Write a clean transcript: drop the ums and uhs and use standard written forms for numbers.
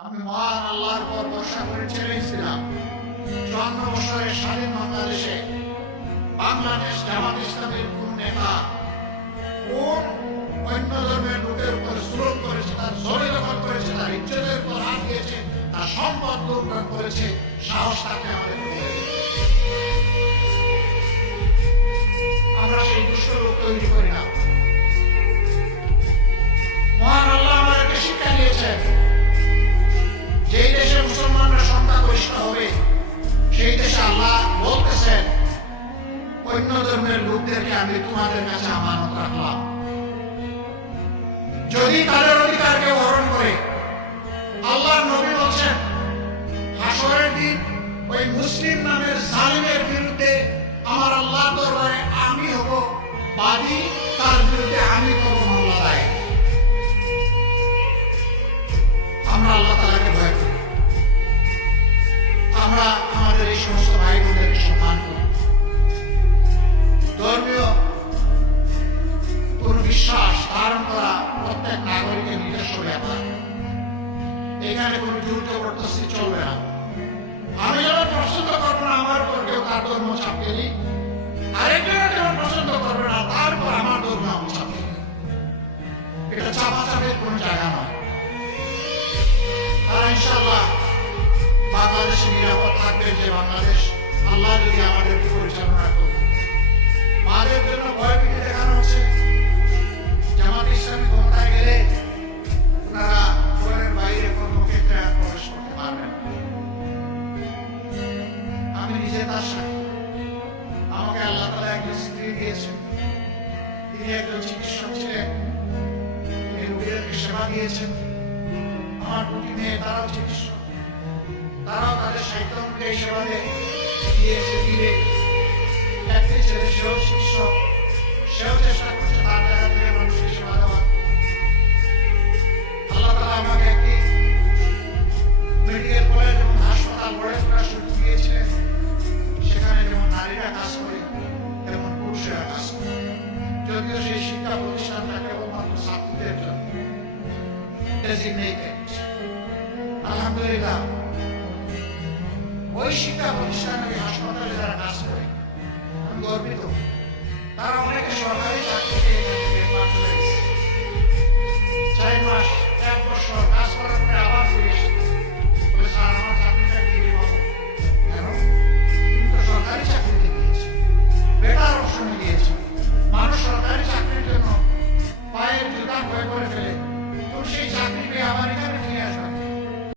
আমি মহান আল্লাহর উপর ভরসা করে ছেড়েছিলাম 54 বছরের স্বাধীন বাংলাদেশে বাংলাদেশ জামাত ইসলামের কোন নেতা কোন অন্য ধর্মের লোকের উপর জুলুম করেছে, তার জমি দখল করেছে, তার ইজ্জতের উপর হাত দিয়েছে, তার সম্পদ লুণ্ঠন করেছে, সাহস থাকলে আমাদের আমরা সেই দুষ্ট লোক তৈরি করি না। মহান আল্লাহ আমাদেরকে শিক্ষা দিয়েছেন, যেই দেশে মুসলমানরা সংখ্যাগরিষ্ঠ হবে সেই দেশে আল্লাহ বলতেছেন অন্য ধর্মের লোকদেরকে আমি তোমাদের কাছে আমানত রাখলাম, যদি তাদের অধিকারকে হরণ করে। আল্লাহর নবী বলছেন হাসরের দিন ওই মুসলিম নামের জালিমের বিরুদ্ধে আমার আল্লাহর দরবারে আমি হব বাদী, তার বিরুদ্ধে আমি করব মামলা দায়ের। আমরা আল্লাহ তাআলাকে ভয় করি, আমরা আমাদের এই সমস্ত ভাই বোনদেরকে সম্মান করি। ধর্মীয় কোন বিশ্বাস ধারণ করা প্রত্যেক নাগরিকের নিজস্ব ব্যাপার, এখানে কোন জোর জবরদস্তি চলবে না। আমি যেমন পছন্দ করবো না আমার উপর কেউ তার ধর্ম চাপিয়ে দিই, আরেকজনের যেমন পছন্দ করবে না তার উপর আমার ধর্ম আমি চাপিয়ে দিই। এটা চাপাচাপির কোন জায়গা নয়। তারা ইনশাআল্লাহ বাংলাদেশে নিরাপদ থাকবে, যে বাংলাদেশ আল্লাহ যদি আমাদেরকে পরিচালনা করবে। মাদের জন্য ভয় ভীতি দেখানো হচ্ছে, জামাত ইসলামী ক্ষমতায় গেলে ওনারা ঘরের বাইরে কর্মক্ষেত্রে প্রবেশ করতে পারবেন। আমি নিজে তার সাথে, আমাকে আল্লাহ তাআলা একজন স্ত্রী দিয়েছেন, তিনি একজন চিকিৎসক ছিলেন, তিনি রোগীদেরকে সেবা দিয়েছেন। আমার দুটি মেয়ে তারাও চিকিৎসক, তারাও তাদের সাহিত্য অনুযায়ী সেবা দিয়েছে দিলে। একটি ছেলে সেও চিকিৎসক, সেও চেষ্টা করছে তার জায়গা থেকে মানুষের সেবা দেওয়া। আল্লাহ তাআলা আমাকে একটি মেডিকেল কলেজ এবং হাসপাতাল গড়ে তোলার সুযোগ দিয়েছিলেন, সেখানে যেমন নারীরা কাজ করে তেমন পুরুষেরা কাজ করে। যদিও সেই শিক্ষা প্রতিষ্ঠানটা কেবলমাত্র ছাত্রীদের জন্য ডেজিগনেটেড, আলহামদুলিল্লাহ ওই শিক্ষা প্রতিষ্ঠানে হাসপাতালে যারা কাজ করে আমি গর্বিত। তারা অনেকে সরকারি চাকরি পেয়ে চলে গেছে, 4 মাস 1 বছর কাজ করার পরে আবার ফিরে